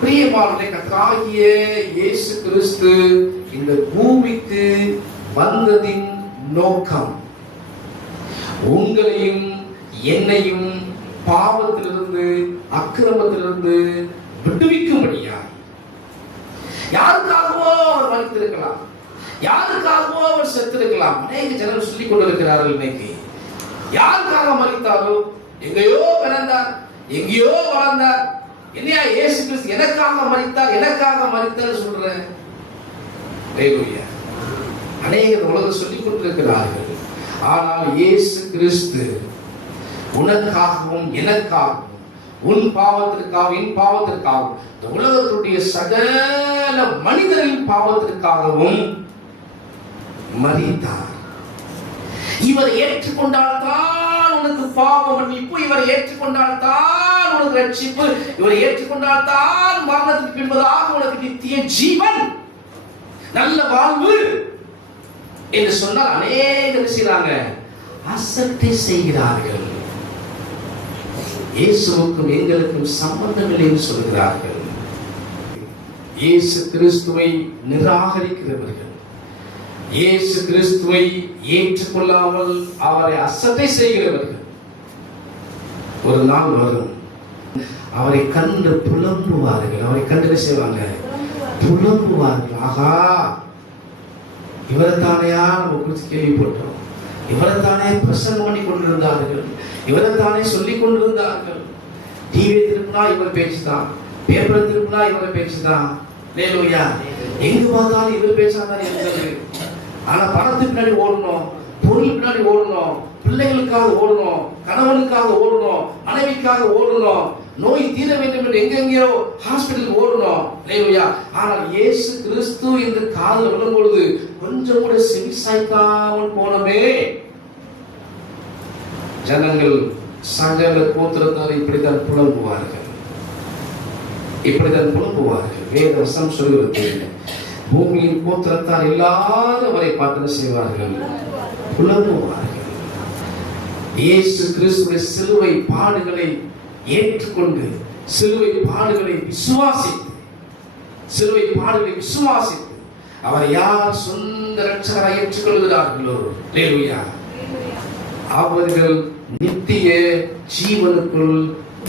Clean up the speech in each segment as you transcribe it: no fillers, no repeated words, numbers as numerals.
பிரியமானவர்களே, கர்த்தராகிய இயேசு கிறிஸ்து இந்த பூமிக்கு வந்ததின் நோக்கம் உங்களையும் என்னையும் பாவத்திலிருந்து அக்கிரமத்திலிருந்து விடுவிக்கும்படியா. யாருக்காகவோ அவர் மரித்திருக்கலாம், யாருக்காகவோ அவர் செத்திருக்கலாம். அநேக ஜனங்கள் சொல்லிக் கொண்டிருக்கிறார்கள் இன்னைக்கு. யாருக்காக மரித்தாரோ? எங்கேயோ பிறந்தார், எங்கேயோ வளர்ந்தார். என்னையா இயேசு கிறிஸ்து எனக்காக மரித்தார், எனக்காக மரித்தார் சொல்றேன். அநேக உலகம் சொல்லிக் கொண்டிருக்கிறார்கள். ஆனால் இயேசு கிறிஸ்து உனக்காகவும் எனக்காகவும், உன் பாவத்திற்காகவும் என் பாவத்திற்காகவும், இந்த உலகத்துடைய சகல மனிதரின் பாவத்திற்காகவும் மரித்தார். இவரை ஏற்றுக்கொண்டால் தான் உனக்கு பாவ மன்னிப்பு, இவரை ஏற்றுக்கொண்டால் தான் உனக்கு ரட்சிப்பு, இவரை ஏற்றுக்கொண்டால் தான் மரணத்துக்கு பின்பதாக உனக்கு நித்திய ஜீவன், நல்ல வாழ்வு என்று சொன்னால் அநேகர் செய்கிறாங்க, அசட்டை செய்கிறார்கள். இயேசுவுக்கும் எங்களுக்கும் சம்பந்தம் இல்லைன்னு சொல்கிறார்கள். இயேசு கிறிஸ்துவை நிராகரிக்கிறவர்கள், இயேசு கிறிஸ்துவை ஏற்றுக்கொள்ளாமல் அவரை அசட்டை செய்கிறவர்கள், ஒரு நாள் வரும் அவரை கண்டு புலம்புவார்கள். அவரை கண்டு செய்வாங்க, புலம்புவார்கள். ஆகா, இவரைத்தானையா நம்ம குறித்து கேள்விப்பட்டோம், இவரைத்தானே பிரசங்கம் பண்ணி கொண்டிருந்தார்கள், இவரைத்தானே சொல்லிக் கொண்டிருந்தார்கள். டிவி திருப்பினா இவர் பேச்சுதான், பேப்பர் திருப்பினா இவரை பேச்சுதான். ஹல்லேலூயா. எங்கு பார்த்தாலும் இவர் பேச்சாதான் இருந்தது. ஆனா பணத்துக்கு பின்னாடி ஓடணும், பொருள் பின்னாடி ஓடணும், பிள்ளைகளுக்காக ஓடணும், கணவனுக்காக ஓடணும், மனைவிக்காக ஓடணும், நோய் தீர வேண்டும் என்று எங்கெங்கயோ ஹாஸ்பிட்டலுக்கு ஓடணும். ஹல்லேலூயா. ஆனால் இயேசு கிறிஸ்து என்று காதுல விழும் பொழுது கொஞ்சம் கூட செவிசாய்க்காமல் போனமே. ஜனங்கள் சகல கோத்திரத்தார் இப்படித்தான் புலம்புவார்கள், இப்படித்தான் புலம்புவார்கள். வேதவசனம் சொல்கிறது, பூமியின் கோத்திரத்தார் எல்லாரும் அவரை பார்த்து செய்வார்கள், புலம்புவார்கள். இயேசு கிறிஸ்துவின் சிலுவை பாடுகளை ஏற்றுக்கொண்டு, சிலுவை பாடுகளை விசுவாசித்து, சிலுவை பாடுகளை விசுவாசித்து அவரை யார் சொந்த இரட்சகராய் ஏற்றுக்கொள்கிறார்களோ, ஹல்லேலூயா, அவர்கள் நித்திய ஜீவனுக்குள்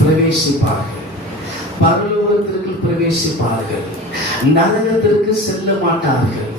பிரவேசிப்பார்கள், பரலோகத்திற்கு பிரவேசிப்பார்கள், நரகத்திற்கு செல்ல மாட்டார்கள்.